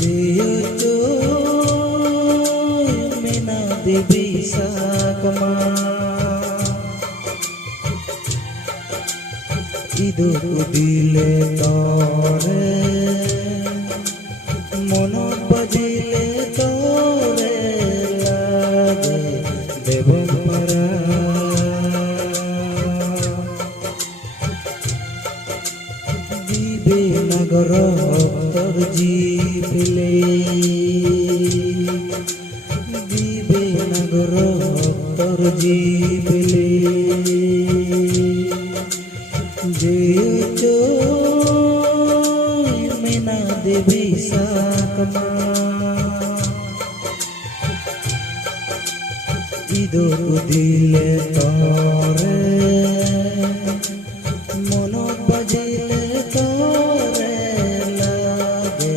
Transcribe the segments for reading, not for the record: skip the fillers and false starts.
जेयो मीना देवी साकमा इदो दिले तोरे मन बजिले तोरे लागे देवपरा दिबे नगर तोर जीवले दिबे नगर तोर जीवले जेयो मीना देवी साकमा इदो दिले तोरे मन बजिले तोरे लागे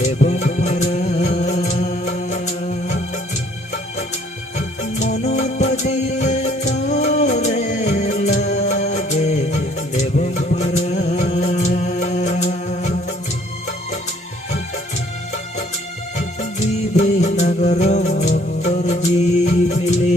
देवपरा मन बजिले तोरे लागे देवपरा दिबे नगर तोर जीवले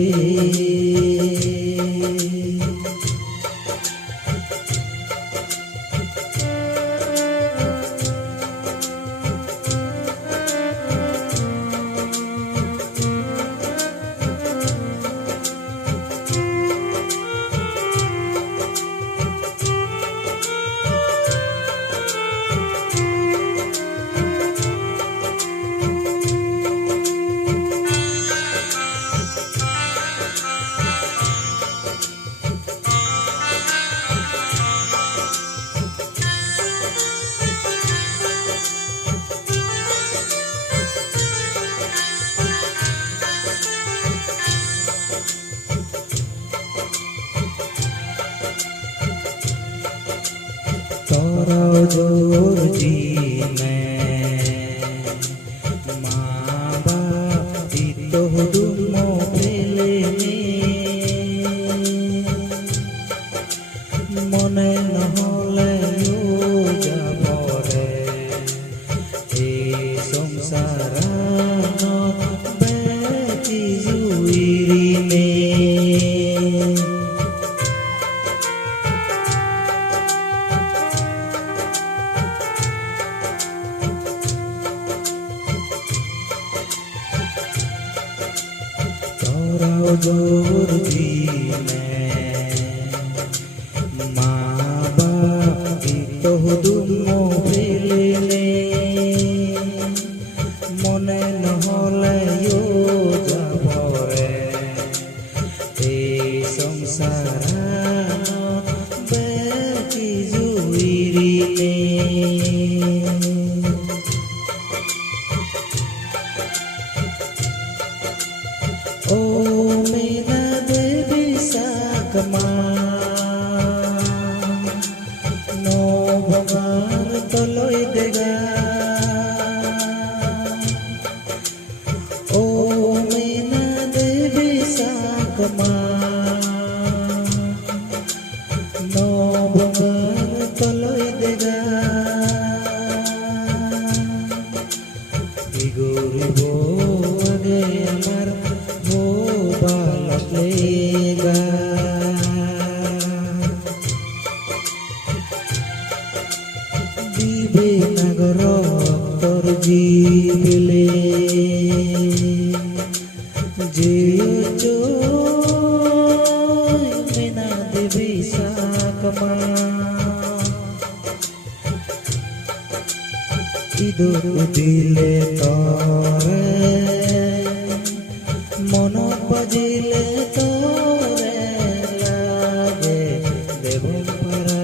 तोरा जोर जी में माँ बाप तो दुमो फेले मने নহলে যাবরে এই সংসারান বেটি জুইরিনে जोर जी में माँ बाप तो दुमो फेले मने নহলে যাবরে এই সংসারান বেটি জুইরিনে ओ मीना देवी साकमा नो भगवान तलोई देगा ओ मीना देवी साकमा नो भगवान तलोई देगा गरीबो आगे अमर वो बालक लेगा दिबे नगर तोर जीवले जेयो मीना देवी साकमा इदो दिले तोरे मन बजिले तोरे लागे देवपरा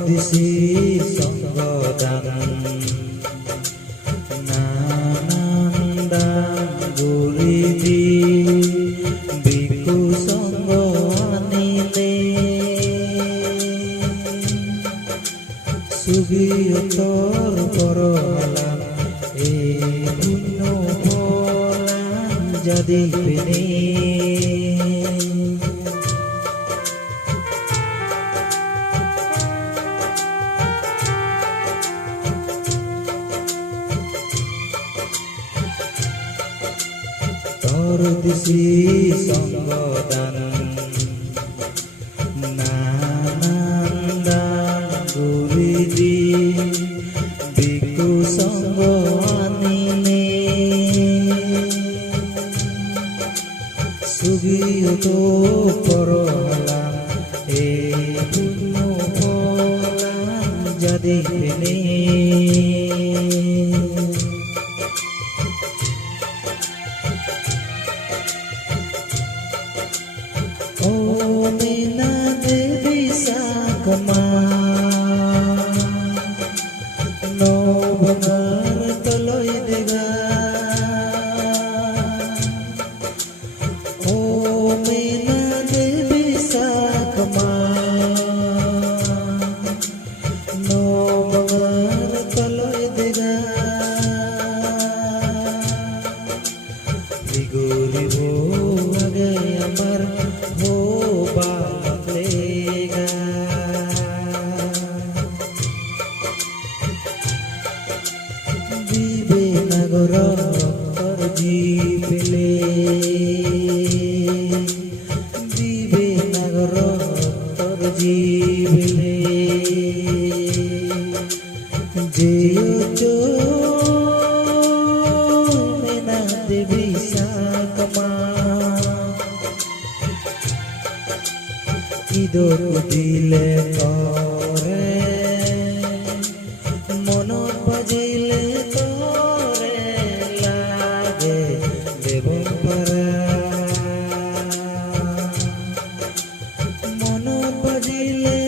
দিছি সংগদান নানান দান গুৰি দি বিকু সংগ আনিলে সুগীতৰ পৰলাম এই পুণ্য ফলাম যদি পিনে তোর দিছি সংগদান নানান দান গুৰি দি বিকু সংগ আনিলে সুগীত পৰলাম এই পুণ্য ফলাম যদি পিনে ও মীনা দেবী সাকমা নবঙ্গার তলই দেগা ও মীনা দেবী সাকমা নবঙ্গার তলই দেগা গরিব আগে আমার हो बालेगा दिबे नगर तर जीवले दिबे नगर तर जीवले जेयो मीना देवी साकमा ইদর দিলে তরে মনত বাজিলে তরে লাগে দেব পারা মনত বাজিলে